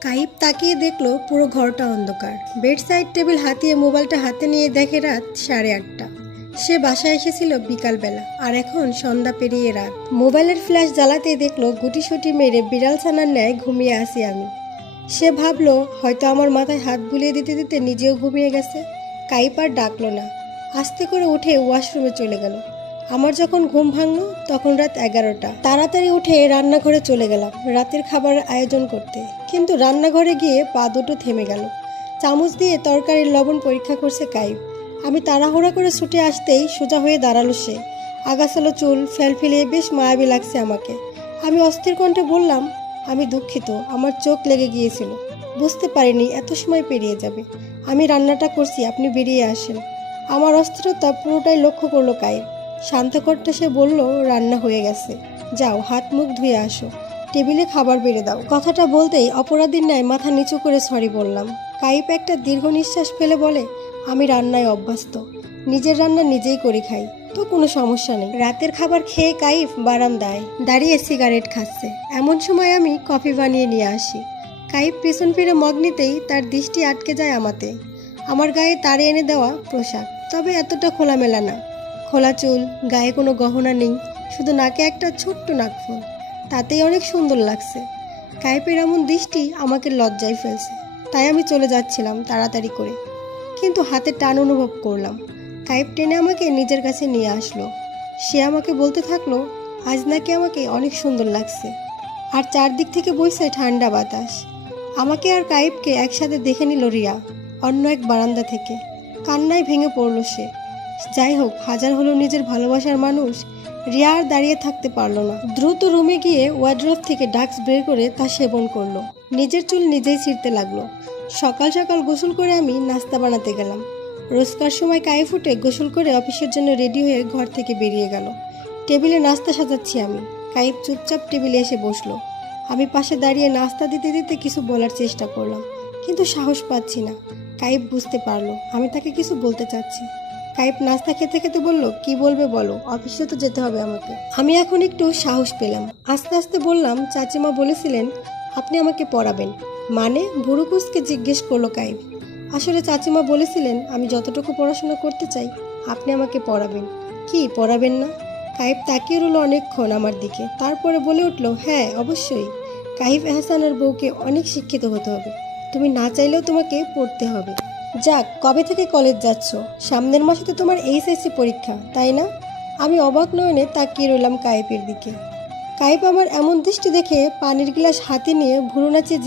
কাইব তাকিয়ে দেখলো পুরো ঘরটা অন্ধকার। বেড সাইড টেবিল হাতিয়ে মোবাইলটা হাতে নিয়ে দেখে রাত 8:30। সে বাসায় এসেছিল বিকালবেলা, আর এখন সন্ধ্যা পেরিয়ে রাত। মোবাইলের ফ্ল্যাশ জ্বালাতেই দেখলো গুটিসুটি মেরে বিড়াল ছানার ন্যায় ঘুমিয়ে আসি আমি। সে ভাবলো হয়তো আমার মাথায় হাত বুলিয়ে দিতে দিতে নিজেও ঘুমিয়ে গেছে। কাইব আর ডাকলো না, আস্তে করে উঠে ওয়াশরুমে চলে গেল। আমার যখন ঘুম ভাঙলো তখন রাত 11টা। তাড়াতাড়ি উঠে রান্নাঘরে চলে গেলাম রাতের খাবার আয়োজন করতে, কিন্তু রান্নাঘরে গিয়ে পা দুটো থেমে গেল। চামচ দিয়ে তরকারির লবণ পরীক্ষা করছে কাইব। আমি তাড়াহুড়া করে ছুটে আসতেই সোজা হয়ে দাঁড়ালো সে। আগাছালো চুল ফেলিয়ে বেশ মায়াবী লাগছে আমাকে। আমি অস্থির কণ্ঠে বললাম, আমি দুঃখিত, আমার চোখ লেগে গিয়েছিল, বুঝতে পারিনি এত সময় পেরিয়ে যাবে। আমি রান্নাটা করছি, আপনি বেরিয়ে আসেন। আমার অস্থিরতা পুরোটাই লক্ষ্য করলো কাইব। শান্ত কণ্ঠে সে বলল, রান্না হয়ে গেছে, যাও হাত মুখ ধুয়ে আসো, টেবিলে খাবার বেড়ে দাও। কথাটা বলতেই অপরাধীর ন্যায় মাথা নিচু করে সরি বললাম। কাইপ একটা দীর্ঘ নিঃশ্বাস ফেলে বলে, আমি রান্নায় অভ্যস্ত, নিজের রান্না নিজেই করে খাই, তো কোনো সমস্যা নেই। রাতের খাবার খেয়ে কাইফ বারান্দায় দাঁড়িয়ে সিগারেট খাচ্ছে। এমন সময় আমি কফি বানিয়ে নিয়ে আসি। কাইফ পেছন ফিরে মগ নিতেই তার দৃষ্টি আটকে যায় আমাতে। আমার গায়ে তারে এনে দেওয়া পোশাক, তবে এতটা খোলামেলা না। খোলা চুল, গায়ে কোনো গহনা নেই, শুধু নাকে একটা ছোট্ট নাকফুল, তাতেই অনেক সুন্দর লাগছে। কাইপের এমন দৃষ্টি আমাকে লজ্জায় ফেলছে, তাই আমি চলে যাচ্ছিলাম তাড়াতাড়ি করে, কিন্তু হাতে টান অনুভব করলাম। কাইপ টেনে আমাকে নিজের কাছে নিয়ে আসলো। সে আমাকে বলতে থাকলো, আজ নাকি আমাকে অনেক সুন্দর লাগছে, আর চারদিক থেকে বইছে ঠান্ডা বাতাস। আমাকে আর কাইপকে একসাথে দেখে নিল রিয়া অন্য এক বারান্দা থেকে। কান্নায় ভেঙে পড়ল সে। যাই হোক, হাজার হলো নিজের ভালোবাসার মানুষ। রিয়া আর দাঁড়িয়ে থাকতে পারলো না, দ্রুত রুমে গিয়ে ওয়ার্ড্রোব থেকে ডাক্স বের করে তা সেবন করলো। নিজের চুল নিজেই ছিঁড়তে লাগলো। সকাল সকাল গোসল করে আমি নাস্তা বানাতে গেলাম। রোজকার সময় কায়ে ফুটে গোসল করে অফিসের জন্য রেডি হয়ে ঘর থেকে বেরিয়ে গেল। টেবিলে নাস্তা সাজাচ্ছি আমি। কাইপ চুপচাপ টেবিলে এসে বসলো। আমি পাশে দাঁড়িয়ে নাস্তা দিতে দিতে কিছু বলার চেষ্টা করলাম, কিন্তু সাহস পাচ্ছি না। কাইপ বুঝতে পারলো আমি তাকে কিছু বলতে চাচ্ছি। কাইপ নাস্তা খেতে খেতে বলল, কি বলবে বলো, অফিসে তো যেতে হবে আমাকে। আমি এখন একটু সাহস পেলাম। আস্তে আস্তে বললাম, চাচিমা বলেছিলেন আপনি আমাকে পড়াবেন। মানে? ভুরুকুসকে জিজ্ঞেস করলো কাইপ। আসলে চাচিমা বলেছিলেন আমি যতটুকু পড়াশোনা করতে চাই আপনি আমাকে পড়াবেন। কি পড়াবেন না? কাইপ তাকিয়ে রইল অনেকক্ষণ আমার দিকে, তারপরে বলে উঠল, হ্যাঁ অবশ্যই। কাইফ এহসানের বউকে অনেক শিক্ষিত হতে হবে, তুমি না চাইলেও তোমাকে পড়তে হবে। যাক, কবে থেকে কলেজ যাচ্ছ? সামনের মাসে তো তোমার এইচএসসি পরীক্ষা, তাই না? আমি অবাক নয়নে তাকিয়ে রইলাম কাইপের দিকে। কাইপ আমার এমন দৃষ্টি দেখে পানির গ্লাস হাতে নিয়ে ভুরু নাচিয়ে